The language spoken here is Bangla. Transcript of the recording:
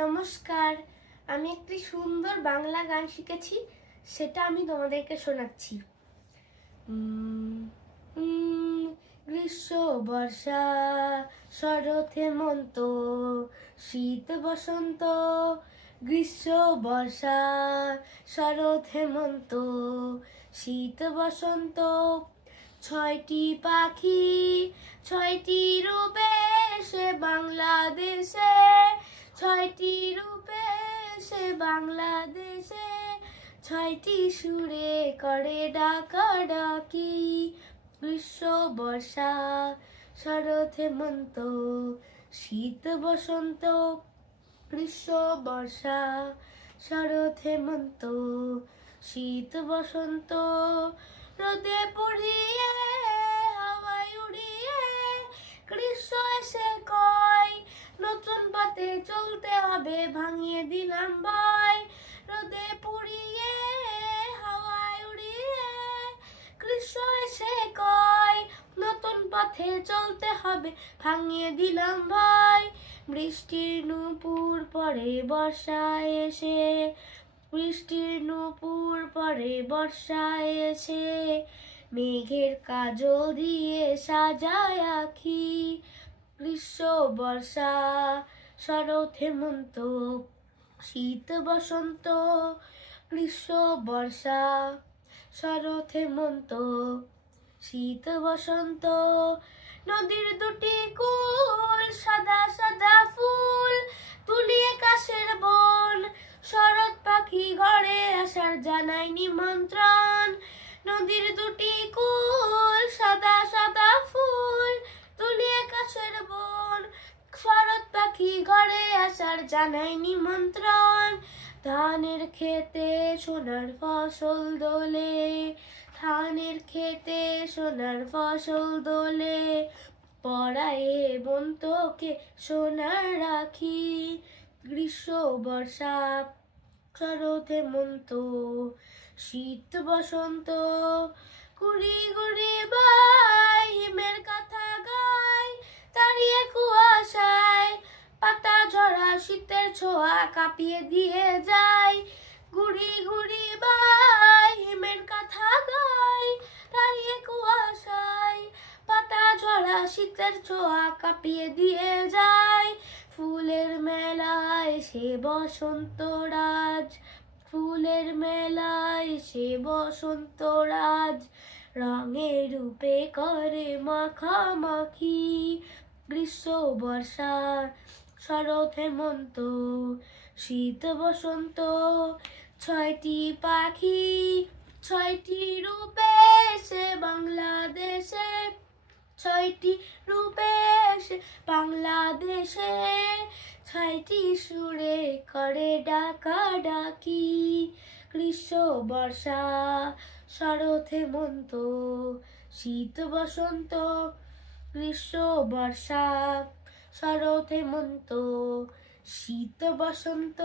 নমস্কার, আমি একটি সুন্দর বাংলা গান শিখেছি, সেটা আমি তোমাদেরকে শোনাচ্ছি। গ্রীষ্ম, বর্ষা, শরৎ, হেমন্ত, শীত, বসন্ত। গ্রীষ্ম, বর্ষা, শরৎ, হেমন্ত, শীত, বসন্ত। ছয়টি পাখি, ছয়টি রূপে সে বাংলাদেশে। ছয়টি রূপে সে বাংলাদেশে, ছয়টি সুরে করে ডাকাডাকি। গ্রীষ্ম, বর্ষা, শরৎ, হেমন্ত, শীত, বসন্ত। গ্রীষ্ম, বর্ষা, শরৎ, হেমন্ত, শীত, বসন্ত। রোদে পুড়িয়ে, হাওয়ায় উড়িয়ে, গ্রীষ্ম এসে কয় নতুন পথে চলতে হবে, ভাঙিয়ে দিলাম ভয়। রোদে পুড়িয়ে, হাওয়ায় উড়িয়ে, গ্রীষ্ম এসে কয় নতুন পথে চলতে হবে, ভাঙিয়ে দিলাম ভয়। বৃষ্টির নূপুর পরে বর্ষায় এসে, বৃষ্টির নূপুর পরে বর্ষায় এসে, মেঘের কাজল দিয়ে সাজায় আঁখি। গ্রীষ্ম, বর্ষা, শরৎ, হেমন্ত, শীত, বসন্ত। গ্রীষ্ম, বর্ষা, শরৎ, হেমন্ত, শীত, বসন্ত। নদীর দুটি কূল, সাদা সাদা ফুল, তুলিয়ে কাশের বন, শরৎ পাখি ঘরে আসার জানাই নিমন্ত্রণ। নদীর দুটি কূল, সাদা সাদা ফুল, তুলিয়ে কাশের বন, শরৎ পাখি ঘরে আসার জানাই নিমন্ত্রণ। ধানের খেতে সোনার ফসল দোলে, ধানের খেতে সোনার ফসল দোলে, পরায় হেমন্তকে সোনার রাখি। গ্রীষ্ম, বর্ষা, শরৎ, হেমন্ত, শীত, বসন্ত। গুড়ি গুড়ি বাই হিমের কথা গায়, দাঁড়িয়ে কুয়াশায় পাতা ঝরা শীতের ছোঁয়া কাঁপিয়ে দিয়ে যায়। গুড়ি গুড়ি বাই হিমের কথা গায়, দাঁড়িয়ে কুয়াশায় পাতা ঝরা শীতের ছোঁয়া কাঁপিয়ে দিয়ে যায়। ফুলের মেলায় সে বসন্ত রাজ, ফুলের মেলায় সে বসন্ত রাজ, রঙে রূপে করে মাখামাখি। গ্রীষ্ম, বর্ষা, শরৎ, হেমন্ত, শীত, বসন্ত। ছয়টি পাখি, ছয়টি রূপে সে বাংলাদেশে, ছয়টি রূপে সে বাংলাদেশে, ছয়টি সুরে করে ডাকাডাকি। গ্রীষ্ম, বর্ষা, শরৎ, হেমন্ত, শীত, বসন্ত। গ্রীষ্ম, বর্ষা, শরৎ, হেমন্ত, শীত, বসন্ত।